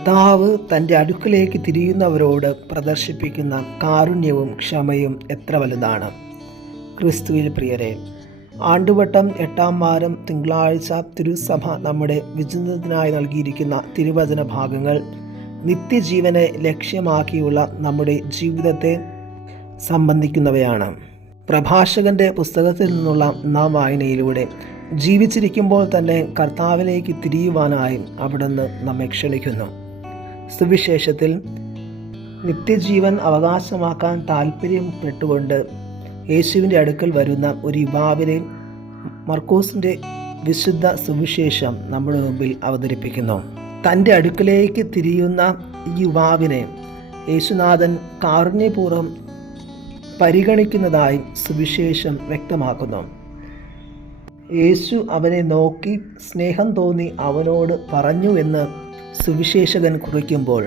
കർത്താവ് തൻ്റെ അടുക്കലേക്ക് തിരിയുന്നവരോട് പ്രദർശിപ്പിക്കുന്ന കാരുണ്യവും ക്ഷമയും എത്ര വലുതാണ്. ക്രിസ്തുവിൽ പ്രിയരെ, ആണ്ടുവട്ടം 8-ാം വാരം തിങ്കളാഴ്ച തിരുസഭ നമ്മുടെ വിചിന്തനത്തിനായി നൽകിയിരിക്കുന്ന തിരുവചന ഭാഗങ്ങൾ നിത്യജീവനെ ലക്ഷ്യമാക്കിയുള്ള നമ്മുടെ ജീവിതത്തെ സംബന്ധിക്കുന്നവയാണ്. പ്രഭാഷകന്റെ പുസ്തകത്തിൽ നിന്നുള്ള നാം വായനയിലൂടെ ജീവിച്ചിരിക്കുമ്പോൾ തന്നെ കർത്താവിലേക്ക് തിരിയുവാനായി അവിടുന്ന് നമ്മെ ക്ഷണിക്കുന്നു. സുവിശേഷത്തിൽ നിത്യജീവൻ അവകാശമാക്കാൻ താല്പര്യപ്പെട്ടുകൊണ്ട് യേശുവിൻ്റെ അടുക്കൽ വരുന്ന ഒരു യുവാവിനെ മർക്കോസിൻ്റെ വിശുദ്ധ സുവിശേഷം നമ്മുടെ മുമ്പിൽ അവതരിപ്പിക്കുന്നു. തൻ്റെ അടുക്കലേക്ക് തിരിയുന്ന ഈ യുവാവിനെ യേശുനാഥൻ കാരുണ്യപൂർവ്വം പരിഗണിക്കുന്നതായി സുവിശേഷം വ്യക്തമാക്കുന്നു. യേശു അവനെ നോക്കി സ്നേഹം തോന്നി അവനോട് പറഞ്ഞു എന്ന് സുവിശേഷകൻ കുറിക്കുമ്പോൾ,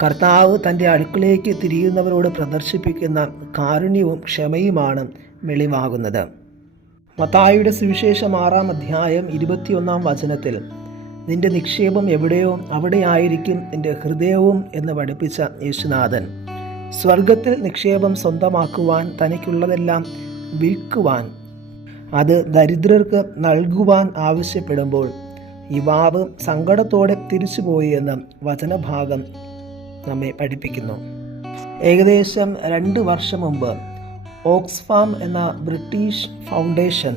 കർത്താവ് തൻ്റെ അടുക്കലേക്ക് തിരിയുന്നവരോട് പ്രദർശിപ്പിക്കുന്ന കാരുണ്യവും ക്ഷമയുമാണ് വെളിവാകുന്നത്. മത്തായിയുടെ സുവിശേഷം 6-ാം അധ്യായം 21-ാം വചനത്തിൽ നിന്റെ നിക്ഷേപം എവിടെയോ അവിടെയായിരിക്കും നിന്റെ ഹൃദയവും എന്ന് പഠിപ്പിച്ച യേശുനാഥൻ സ്വർഗത്തിൽ നിക്ഷേപം സ്വന്തമാക്കുവാൻ, തനിക്കുള്ളതെല്ലാം വിൽക്കുവാൻ, അത് ദരിദ്രർക്ക് നൽകുവാൻ ആവശ്യപ്പെടുമ്പോൾ യുവാവ് സങ്കടത്തോടെ തിരിച്ചുപോയി എന്ന് വചനഭാഗം നമ്മെ പഠിപ്പിക്കുന്നു. ഏകദേശം 2 വർഷം മുമ്പ് ഓക്സ്ഫാം എന്ന ബ്രിട്ടീഷ് ഫൗണ്ടേഷൻ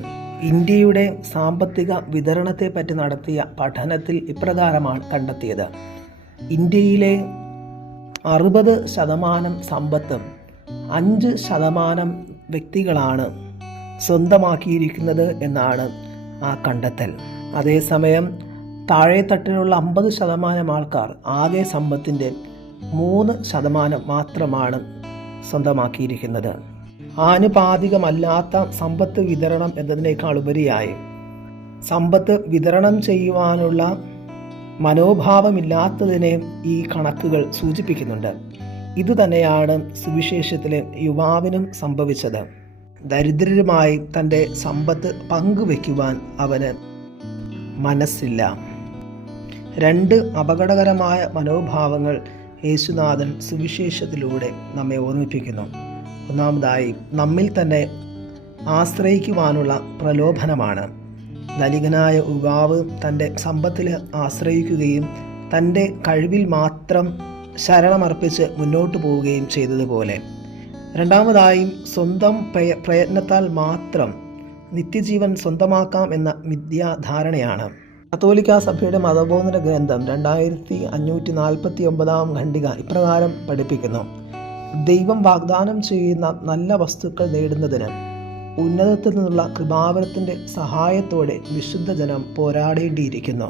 ഇന്ത്യയുടെ സാമ്പത്തിക വിതരണത്തെപ്പറ്റി നടത്തിയ പഠനത്തിൽ ഇപ്രകാരമാണ് കണ്ടെത്തിയത്. ഇന്ത്യയിലെ 60% സമ്പത്തും 5% വ്യക്തികളാണ് സ്വന്തമാക്കിയിരിക്കുന്നത് എന്നാണ് ആ കണ്ടെത്തൽ. അതേസമയം താഴെത്തട്ടിലുള്ള 50% ആൾക്കാർ ആകെ സമ്പത്തിൻ്റെ 3% മാത്രമാണ് സ്വന്തമാക്കിയിരിക്കുന്നത്. ആനുപാതികമല്ലാത്ത സമ്പത്ത് വിതരണം എന്നതിനേക്കാൾ ഉപരിയായി സമ്പത്ത് വിതരണം ചെയ്യുവാനുള്ള മനോഭാവമില്ലാത്തതിനെ ഈ കണക്കുകൾ സൂചിപ്പിക്കുന്നുണ്ട്. ഇതുതന്നെയാണ് സുവിശേഷത്തിലെ യുവാവിനും സംഭവിച്ചത്. ദരിദ്രരുമായി തൻ്റെ സമ്പത്ത് പങ്കുവയ്ക്കുവാൻ അവന് മനസ്സില്ല. 2 അപകടകരമായ മനോഭാവങ്ങൾ യേശുനാഥൻ സുവിശേഷത്തിലൂടെ നമ്മെ ഓർമ്മിപ്പിക്കുന്നു. ഒന്നാമതായി, നമ്മിൽ തന്നെ ആശ്രയിക്കുവാനുള്ള പ്രലോഭനമാണ്. ധനികനായ യുവാവ് തൻ്റെ സമ്പത്തിൽ ആശ്രയിക്കുകയും തൻ്റെ കഴിവിൽ മാത്രം ശരണമർപ്പിച്ച് മുന്നോട്ട് പോവുകയും ചെയ്തതുപോലെ. രണ്ടാമതായും, സ്വന്തം പ്രയത്നത്താൽ മാത്രം നിത്യജീവൻ സ്വന്തമാക്കാം എന്ന മിഥ്യാധാരണയാണ്. കത്തോലിക്കാ സഭയുടെ മതബോധന ഗ്രന്ഥം 2549-ാം ഖണ്ഡിക ഇപ്രകാരം പഠിപ്പിക്കുന്നു: ദൈവം വാഗ്ദാനം ചെയ്യുന്ന നല്ല വസ്തുക്കൾ നേടുന്നതിന് ഉന്നതത്തിൽ നിന്നുള്ള കൃപാവരത്തിൻ്റെ സഹായത്തോടെ വിശുദ്ധ ജനം പോരാടേണ്ടിയിരിക്കുന്നു.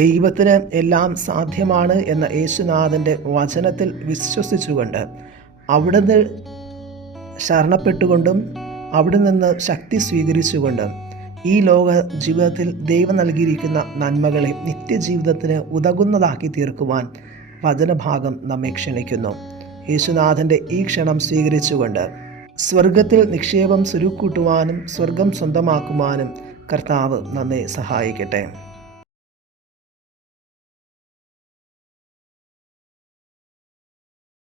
ദൈവത്തിന് എല്ലാം സാധ്യമാണ് എന്ന യേശുനാഥൻ്റെ വചനത്തിൽ വിശ്വസിച്ചുകൊണ്ട്, അവിടുന്ന് ശരണപ്പെട്ടുകൊണ്ടും അവിടെ നിന്ന് ശക്തി സ്വീകരിച്ചുകൊണ്ടും ഈ ലോക ജീവിതത്തിൽ ദൈവം നൽകിയിരിക്കുന്ന നന്മകളെ നിത്യജീവിതത്തിന് ഉതകുന്നതാക്കി തീർക്കുവാൻ വചനഭാഗം നമ്മെ ക്ഷണിക്കുന്നു. യേശുനാഥൻ്റെ ഈ ക്ഷണം സ്വീകരിച്ചുകൊണ്ട് സ്വർഗത്തിൽ നിക്ഷേപം സ്വരുക്കൂട്ടുവാനും സ്വർഗം സ്വന്തമാക്കുവാനും കർത്താവ് നമ്മെ സഹായിക്കട്ടെ.